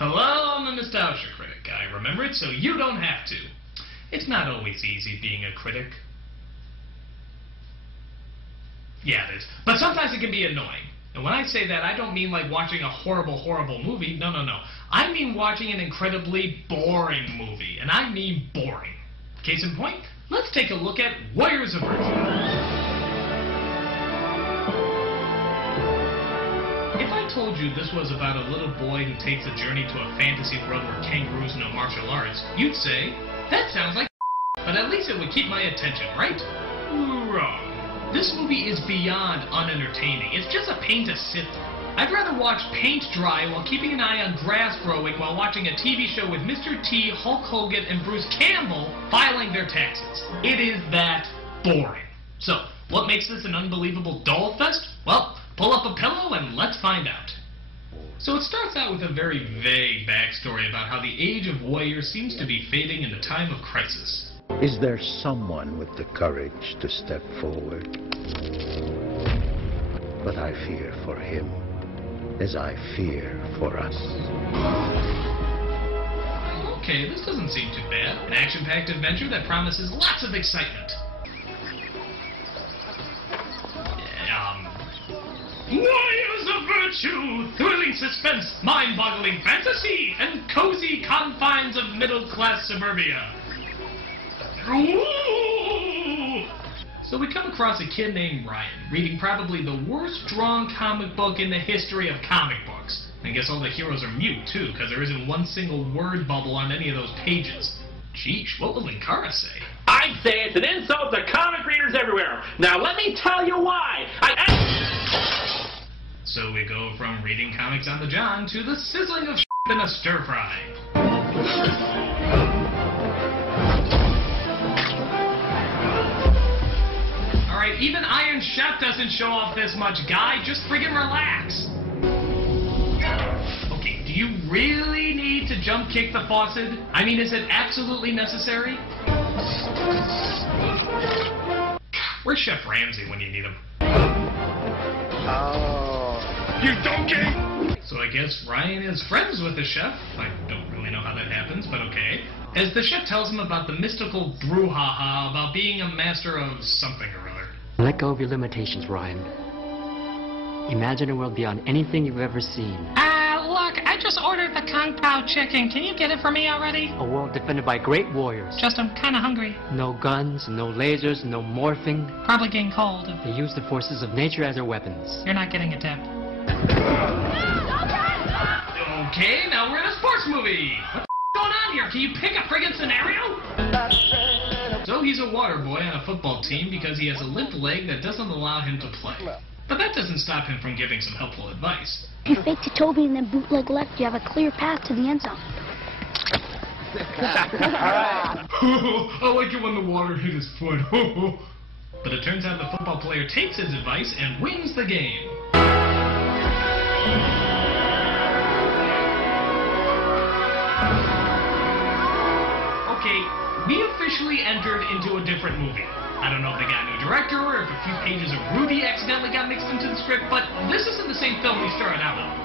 Hello, I'm the Nostalgia Critic. I remember it so you don't have to. It's not always easy being a critic. Yeah, it is. But sometimes it can be annoying. And when I say that, I don't mean like watching a horrible, horrible movie. No, no, no. I mean watching an incredibly boring movie. And I mean boring. Case in point, let's take a look at Warriors of Virtue. If I told you this was about a little boy who takes a journey to a fantasy world where kangaroos know martial arts, you'd say, that sounds like but at least it would keep my attention, right? Wrong. This movie is beyond unentertaining. It's just a pain to sit through. I'd rather watch paint dry while keeping an eye on grass growing while watching a TV show with Mr. T, Hulk Hogan, and Bruce Campbell filing their taxes. It is that boring. So, what makes this an unbelievable doll fest? Well, pull up a pillow and let's find out. So it starts out with a very vague backstory about how the age of warriors seems to be fading in the time of crisis. Is there someone with the courage to step forward? But I fear for him as I fear for us. Okay, this doesn't seem too bad. An action-packed adventure that promises lots of excitement. Warriors of Virtue! Thrilling suspense, mind-boggling fantasy, and cozy confines of middle-class suburbia. Ooh! So we come across a kid named Ryan, reading probably the worst drawn comic book in the history of comic books. I guess all the heroes are mute, too, because there isn't one single word bubble on any of those pages. Sheesh, what will Linkara say? I'd say it's an insult to comic readers everywhere. Now let me tell you why. So we go from reading comics on the John to the sizzling of in a stir-fry. Alright, even Iron Chef doesn't show off this much, guy. Just friggin' relax. Okay, do you really need to jump kick the faucet? I mean, is it absolutely necessary? Where's Chef Ramsay when you need him? You donkey! So I guess Ryan is friends with the chef. I don't really know how that happens, but okay. As the chef tells him about the mystical brouhaha about being a master of something or other. Let go of your limitations, Ryan. Imagine a world beyond anything you've ever seen. Look, I just ordered the Kung Pao chicken. Can you get it for me already? A world defended by great warriors. Just I'm kind of hungry. No guns, no lasers, no morphing. Probably getting cold. They use the forces of nature as their weapons. You're not getting a tip. Okay, now we're in a sports movie. What's going on here? Can you pick a friggin' scenario? So he's a water boy on a football team because he has a limp leg that doesn't allow him to play. But that doesn't stop him from giving some helpful advice. If you fake to Toby and then bootleg left, you have a clear path to the end zone. I like it when the water hit his foot. But it turns out the football player takes his advice and wins the game. Okay, we officially entered into a different movie. I don't know if they got a new director or if a few pages of Rudy accidentally got mixed into the script, but this isn't the same film we started out on.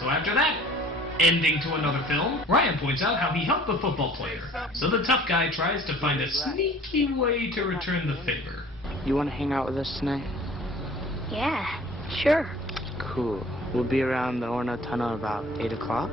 So after that, ending to another film, Ryan points out how he helped the football player. So the tough guy tries to find a sneaky way to return the favor. You want to hang out with us tonight? Yeah, sure. Cool. We'll be around the Orno Tunnel about 8 o'clock.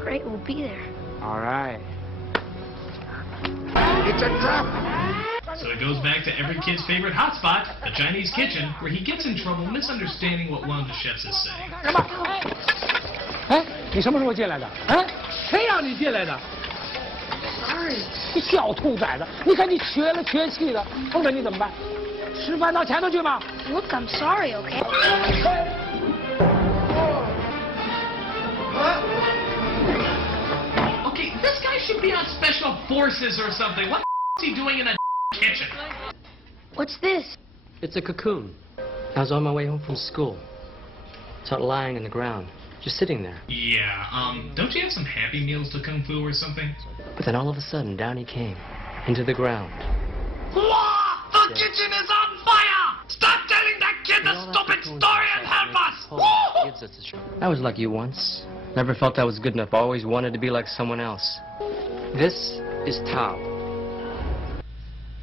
Great, we'll be there. All right. It's a trap! So it goes back to every kid's favorite hotspot, the Chinese kitchen, where he gets in trouble misunderstanding what one of the chefs is saying. 哎，你什么时候进来的？啊？谁让你进来的？哎，你小兔崽子！你看你缺了缺气的，碰着你怎么办？吃饭到前头去吧。Look, I'm sorry, okay? Okay, this guy should be on special forces or something. What the is he doing in a kitchen? What's this? It's a cocoon. I was on my way home from school. Saw it lying on the ground. just sitting there. Yeah, don't you have some Happy Meals to Kung Fu or something? But then all of a sudden, down he came, into the ground. The kitchen is on fire! Stop telling that kid the stupid story and help us! I was like you once. Never felt I was good enough. Always wanted to be like someone else. This is Tao.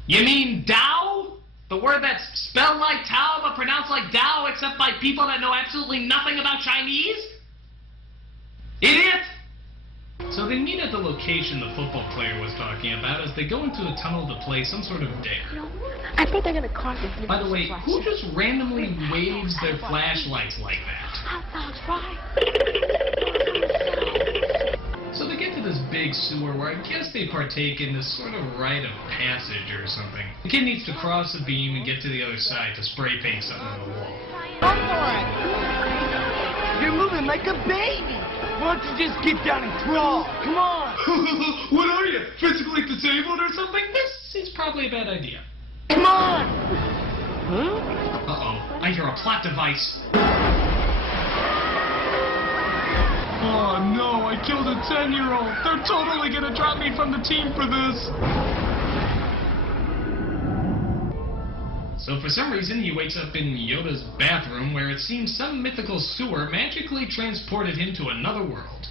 You mean Tao? The word that's spelled like Tao but pronounced like Tao except by people that know absolutely nothing about Chinese? Idiot! So they meet at the location the football player was talking about as they go into a tunnel to play some sort of dare. I think they're gonna cause it. By the way, who just randomly waves their flashlights like that? That's right. So they get to this big sewer where I guess they partake in this sort of rite of passage or something. The kid needs to cross the beam and get to the other side to spray paint something on the wall. You're moving like a baby. Why don't you just get down and crawl? Come on. What are you, physically disabled or something? This is probably a bad idea. Come on. Huh? Uh-oh, I hear a plot device. Oh no, I killed a 10-year-old. They're totally gonna drop me from the team for this. So for some reason, he wakes up in Yoda's bathroom where it seems some mythical sewer magically transported him to another world.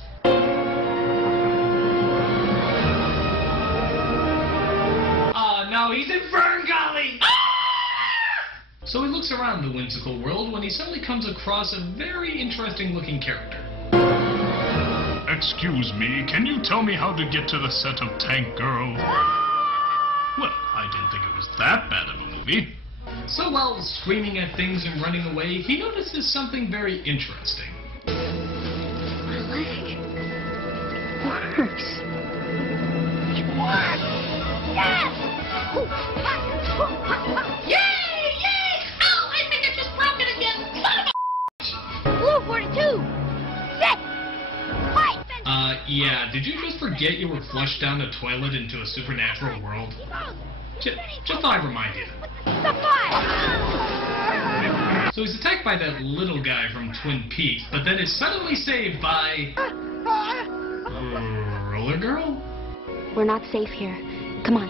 Oh no, he's in Fern Gully! So he looks around the whimsical world when he suddenly comes across a very interesting looking character. Excuse me, can you tell me how to get to the set of Tank Girl? Well, I didn't think it was that bad of a movie. So while screaming at things and running away, he notices something very interesting. My leg works. It works! Yes! Yay! Yay! Oh, I think I just broke it again! Son of a Blue 42! Sit! Fight! Yeah, did you just forget you were flushed down the toilet into a supernatural world? Just thought I'd remind you. So he's attacked by that little guy from Twin Peaks, but then is suddenly saved by... Roller Girl? We're not safe here. Come on.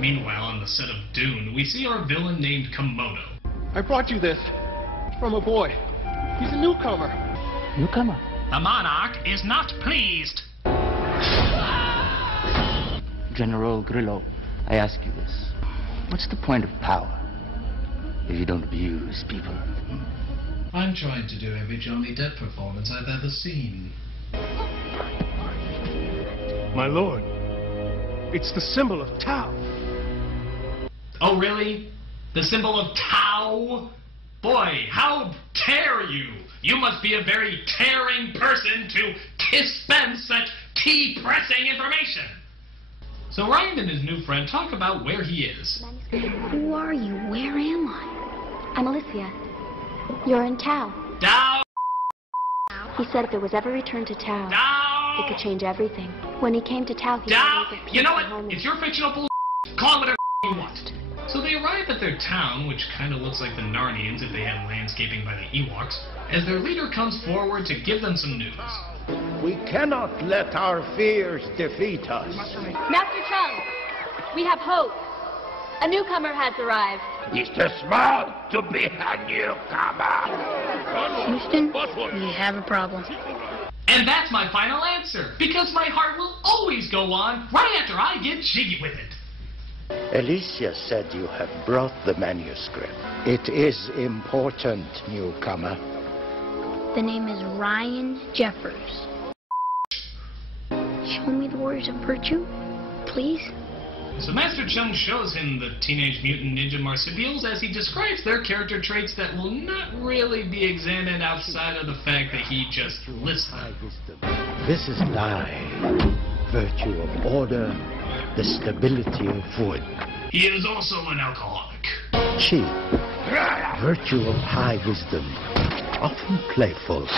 Meanwhile, on the set of Dune, we see our villain named Komodo. I brought you this from a boy. He's a newcomer. Newcomer? The monarch is not pleased. General Grillo, I ask you this. What's the point of power if you don't abuse people? I'm trying to do every Johnny Depp performance I've ever seen. My lord, it's the symbol of Tao. Oh, really? The symbol of Tao? Boy, how dare you! You must be a very tearing person to dispense such tea-pressing information. So Ryan and his new friend talk about where he is. Who are you? Where am I? I'm Alicia. You're in Tao. Tao! He said if it was ever returned to Tao, Tao! it could change everything. When he came to Tao, he Tao! said You know what? It's your fictional bull. Call it whatever you want. So they arrive at their town, which kind of looks like the Narnians if they had landscaping by the Ewoks, as their leader comes forward to give them some news. We cannot let our fears defeat us. Master Chung, we have hope. A newcomer has arrived. He's too small to be a newcomer. Houston, we have a problem. And that's my final answer, because my heart will always go on right after I get jiggy with it. Alicia said you have brought the manuscript. It is important, newcomer. The name is Ryan Jeffers. Show me the Warriors of Virtue, please. So Master Chung shows him the Teenage Mutant Ninja Marsupials as he describes their character traits that will not really be examined outside of the fact that he just lists them. This is life, virtue of order, the stability of wood. He is also an alcoholic. Chi, virtue of high wisdom, often playful.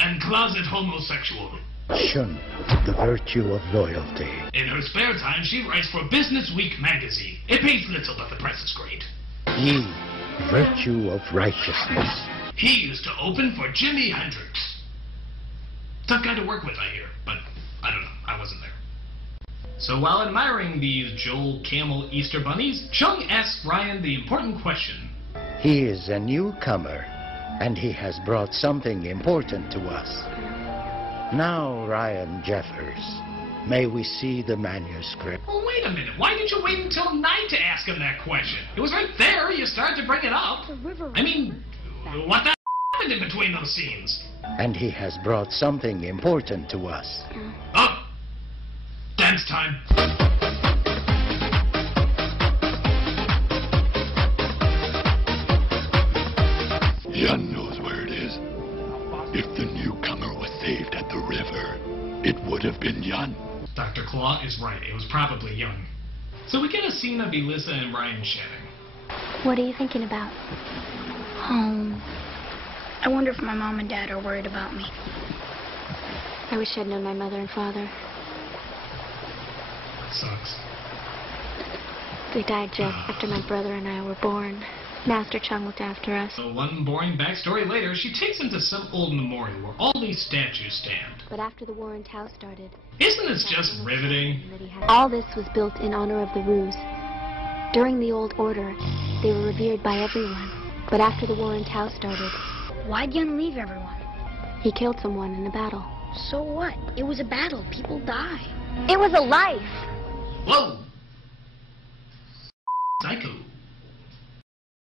And closet homosexual. Shun, the virtue of loyalty. In her spare time, she writes for Business Week magazine. It pays little, but the press is great. Yi, virtue of righteousness. He used to open for Jimi Hendrix. Tough guy to work with, I hear, but I don't know. I wasn't there. So while admiring these Joel Camel Easter bunnies, Chung asks Ryan the important question. He is a newcomer, and he has brought something important to us. Now, Ryan Jeffers, may we see the manuscript? Well, wait a minute. Why did you wait until night to ask him that question? It was right there. You started to bring it up. I mean, what the happened in between those scenes? And he has brought something important to us. Oh! Dance time. Yun knows where it is. If the newcomer was saved at the river, it would have been Yun. Dr. Claw is right. It was probably Young. So we get a scene of Elissa and Ryan chatting. What are you thinking about? Home. I wonder if my mom and dad are worried about me. I wish I'd known my mother and father. Sucks. They died just after my brother and I were born. Master Chung looked after us. So one boring backstory later, she takes him to some old memorial where all these statues stand. But after the war in Tao started... Isn't this just riveting? All this was built in honor of the Rus. During the Old Order, they were revered by everyone. But after the war in Tao started... Why'd Yun leave everyone? He killed someone in a battle. So what? It was a battle. People die. It was a life. Whoa! Psycho.